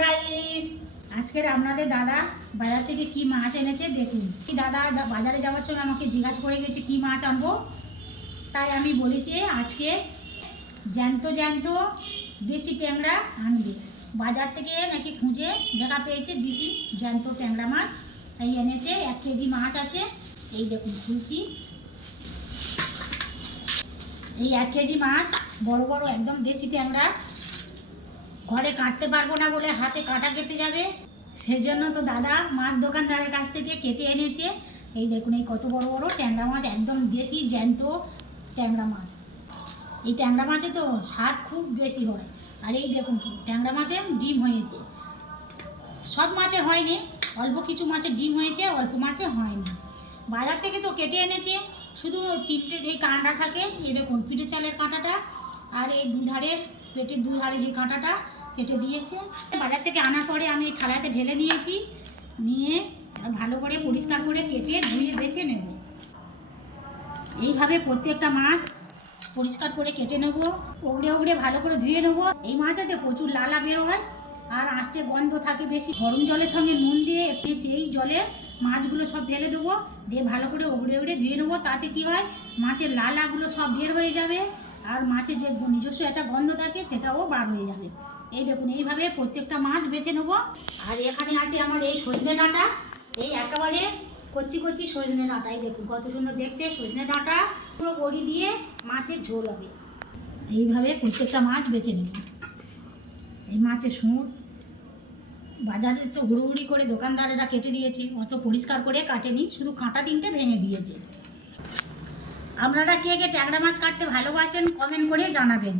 Guys, আজকের আপনাদের দাদা বাজার থেকে কি মাছ এনেছে দেখুন। দাদা বাজারে যাওয়ার সময় আমাকে জিজ্ঞাসা করে গেছে কি মাছ আনবো, তাই আমি বলেছি আজকে জ্যান্ত জ্যান্ত দেশি ট্যাংরা আনবে। বাজার থেকে নাকি খুঁজে দেখা পেয়েছে দেশি জ্যান্ত ট্যাংরা মাছ, তাই এনেছে। 1 কেজি মাছ আছে, এই দেখুন খুলছি। এই 1 কেজি মাছ বড় বড় একদম দেশি ট্যাংরা, ঘরে কাটতে পারবো না বলে হাতে কাটা কেটে যাবে, সেজন্য তো দাদা মাছ দোকানদারের কাছ থেকে কেটে এনেছে। এই দেখুন এই কত বড় বড় ট্যাংরা মাছ, একদম দেশি জ্যান্ত ট্যাংরা মাছ। এই ট্যাংরা মাছে তো স্বাদ খুব বেশি হয়। আর এই দেখুন ট্যাংরা মাছে ডিম হয়েছে, সব মাছে হয়নি, অল্প কিছু মাছের ডিম হয়েছে, অল্প মাছে হয়নি। বাজার থেকে তো কেটে এনেছে, শুধু 3টে যে কাঁটা থাকে, এই দেখুন পিঠে চালের কাঁটাটা আর এই দুধারে পেটের দুধারে যে কাঁটাটা কেটে দিয়েছে। বাজার থেকে আনার পরে আমি এই থালাতে ঢেলে নিয়েছি, নিয়ে ভালো করে পরিষ্কার করে কেটে ধুয়ে বেছে নেব। এইভাবে প্রত্যেকটা মাছ পরিষ্কার করে কেটে নেব, উগড়ে উগড়ে ভালো করে ধুয়ে নেব। এই মাছেতে প্রচুর লালা বের হয় আর আঁশটে গন্ধ থাকে বেশি। গরম জলের সঙ্গে নুন দিয়ে সেই জলে মাছগুলো সব ফেলে দেবো, দিয়ে ভালো করে উগড়ে উগড়ে ধুয়ে নেবো। তাতে কি হয়, মাছের লালাগুলো সব বের হয়ে যাবে আর মাছের যে নিজস্ব একটা গন্ধ থাকে সেটাও বার হয়ে যাবে। এই দেখুন এইভাবে প্রত্যেকটা মাছ বেছে নেবো। আর এখানে আছে আমার এই সজনে ডাঁটা, এই একেবারে কচি কচি সজনে ডাঁটা। এই দেখুন কত সুন্দর দেখতে সজনে ডাঁটা, পুরো বড়ি দিয়ে মাছের ঝোল হবে। এইভাবে প্রত্যেকটা মাছ বেছে নেব। এই মাছের সুর বাজারে তো হুড়োহুড়ি করে দোকানদারেরা কেটে দিয়েছে, অত পরিষ্কার করে কাটেনি, শুধু কাঁটা 3টে ভেঙে দিয়েছে। আপনারা কে কে ট্যাংরা মাছ কাটতে ভালোবাসেন কমেন্ট করে জানাবেন।